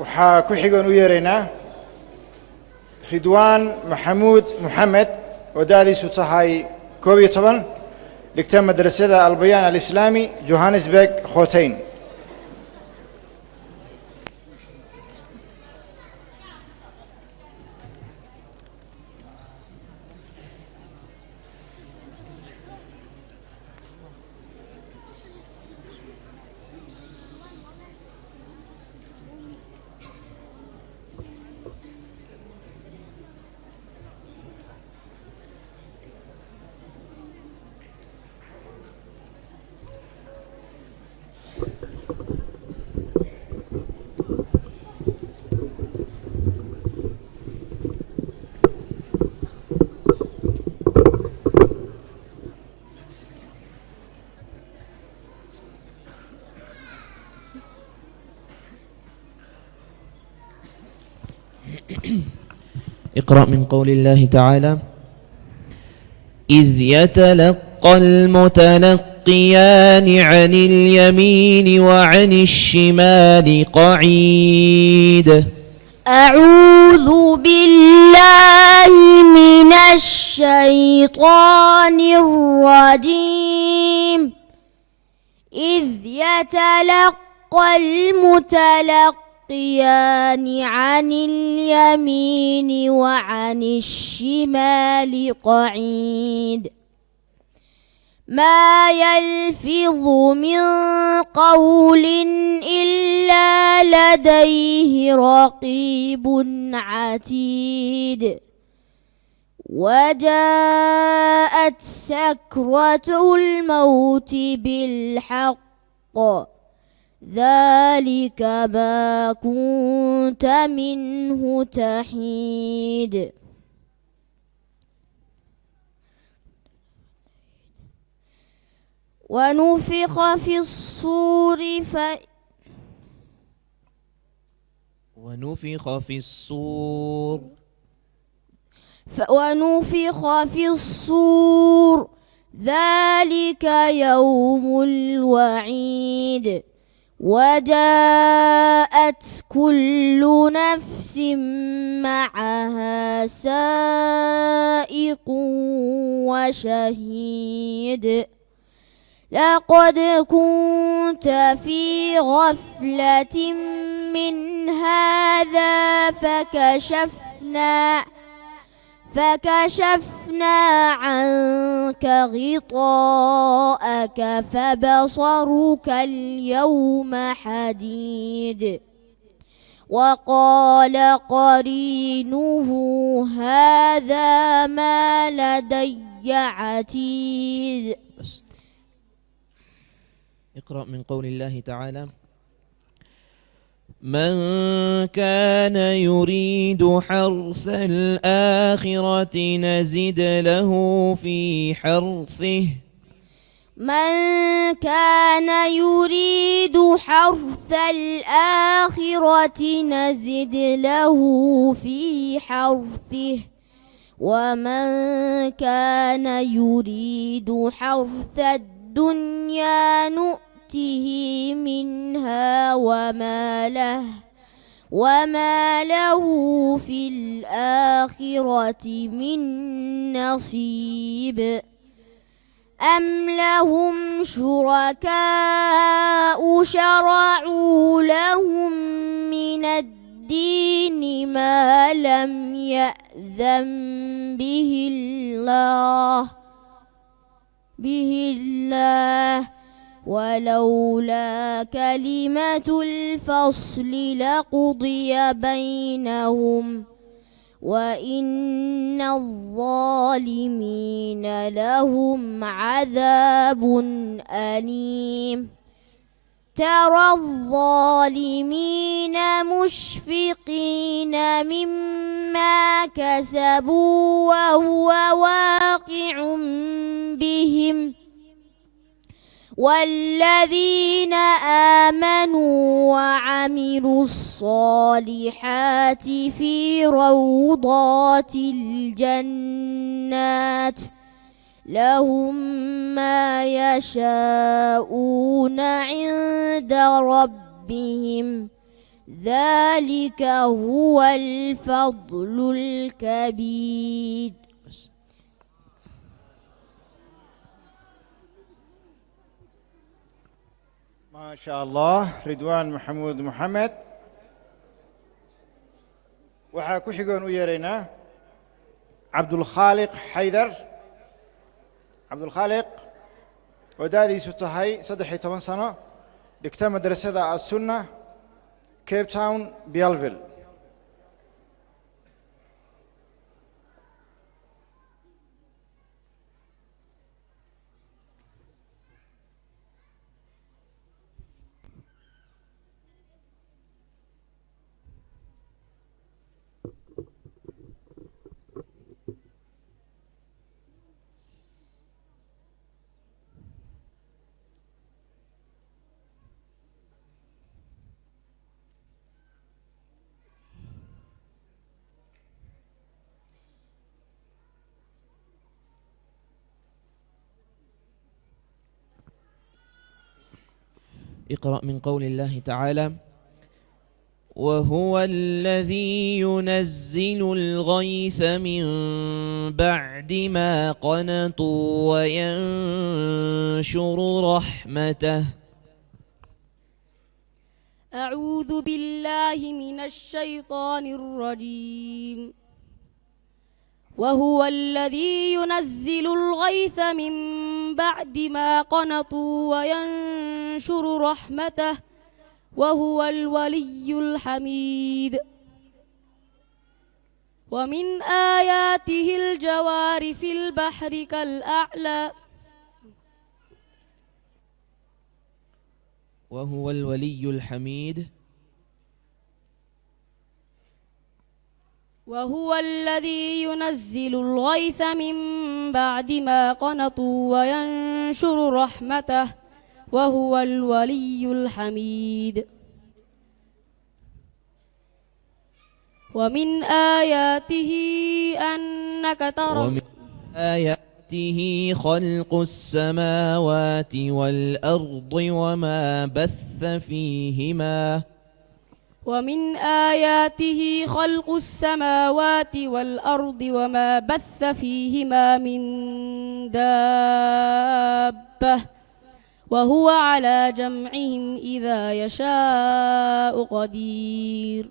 waxaa ku xigan u yeeraynaa ridwaan maxamuud maxamed oo da'diisu tahay 11 dhigta madrasada albayaan alislaami johannesburg khotein. اقرأ من قول الله تعالى: إذ يتلقى المتلقيان عن اليمين وعن الشمال قعيد. أعوذ بالله من الشيطان الرجيم. إذ يتلقى المتلقيان عن اليمين وعن الشمال قعيد. ما يلفظ من قول إلا لديه رقيب عتيد. وجاءت سكرة الموت بالحق ذلك ما كنت منه تحيد. ونفخ في الصور ونفخ في الصور ذلك يوم الوعيد. وجاءت كل نفس معها سائق وشهيد. لقد كنت في غفلة من هذا فكشفنا عنك غطاءك فبصرك اليوم حديد. وقال قرينه هذا ما لدي عتيد. اقرأ من قول الله تعالى: من كان يريد حرث الآخرة نزد له في حرثه. من كان يريد حرث الآخرة نزد له في حرثه. ومن كان يريد حرث الدنيا نؤته منها وما له في الآخرة من نصيب. أم لهم شركاء شرعوا لهم من الدين ما لم يأذن به الله ولولا كلمة الفصل لقضي بينهم وإن الظالمين لهم عذاب أليم. ترى الظالمين مشفقين مما كسبوا وهو واقع بهم والذين آمنوا وعملوا الصالحات في روضات الجنات لهم ما يشاءون عند ربهم ذلك هو الفضل الكبير. ما شاء الله. رضوان محمود محمد. waxaa ku xigoon u yeeraynaa cabdulkhaaliq xaydar. cabdulkhaaliq oo da'diisu tahay 13 sano, dhigta madrasada as-sunna Cape Town Belleville. اقرأ من قول الله تعالى: وهو الذي ينزل الغيث من بعد ما قنطوا وينشر رحمته. أعوذ بالله من الشيطان الرجيم. وهو الذي ينزل الغيث من بعد ما قنطوا وينشر رحمته وهو الولي الحميد. ومن آياته الجوار في البحر كالأعلام. وهو الولي الحميد. وهو الذي ينزل الغيث من بعد ما قنطوا وينشر رحمته وهو الولي الحميد. ومن آياته أنك ترى ومن آياته خلق السماوات والأرض وما بث فيهما. ومن آياته خلق السماوات والأرض وما بث فيهما من دابة وهو على جمعهم إذا يشاء قدير.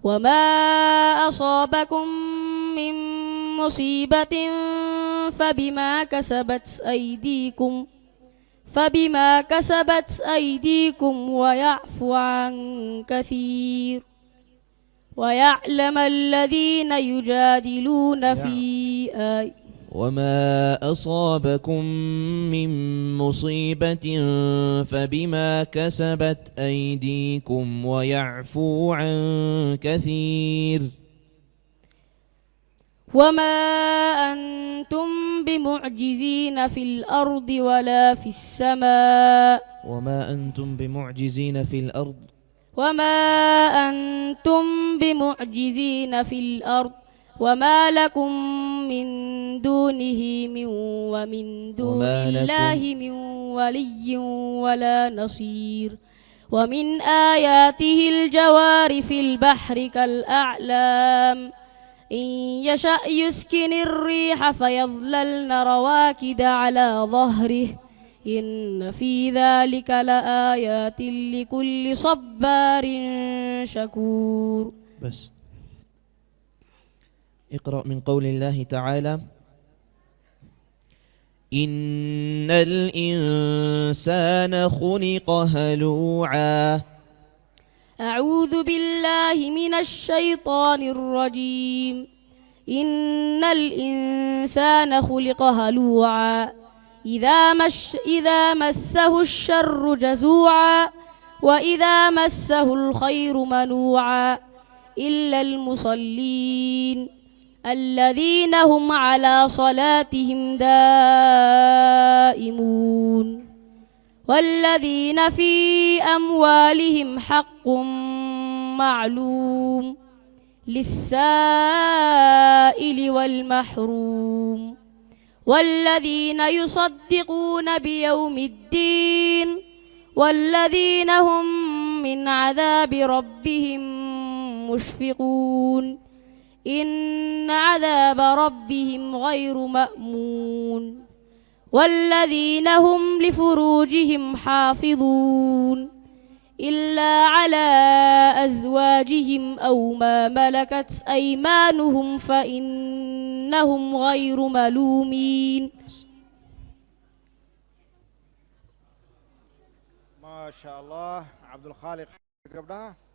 وما أصابكم من مصيبة فبما كسبت أيديكم ويعفو عن كثير. ويعلم الذين يجادلون في آياته. وما أصابكم من مصيبة فبما كسبت أيديكم ويعفو عن كثير. وما أنتم بمعجزين في الأرض ولا في السماء. وما أنتم بمعجزين في الأرض. وما أنتم بمعجزين في الأرض وما لكم من دونه ومن دون الله من ولي ولا نصير. ومن آياته الجوار في البحر كالأعلام. إن يشأ يسكن الريح فيظللن رواكد على ظهره إن في ذلك لآيات لكل صبار شكور. بس. اقرأ من قول الله تعالى: إن الإنسان خلق هلوعا. أعوذ بالله من الشيطان الرجيم. إن الإنسان خلق هلوعا إذا مسه الشر جزوعا وإذا مسه الخير منوعا إلا المصلين الذين هم على صلاتهم دائمون والذين في أموالهم حق معلوم للسائل والمحروم والذين يصدقون بيوم الدين والذين هم من عذاب ربهم مشفقون إن عذاب ربهم غير مأمون والذين هم لفروجهم حافظون إلا على أزواجهم أو ما ملكت أيمانهم فإنهم غير ملومين. ما شاء الله. عبد الخالق قبلها.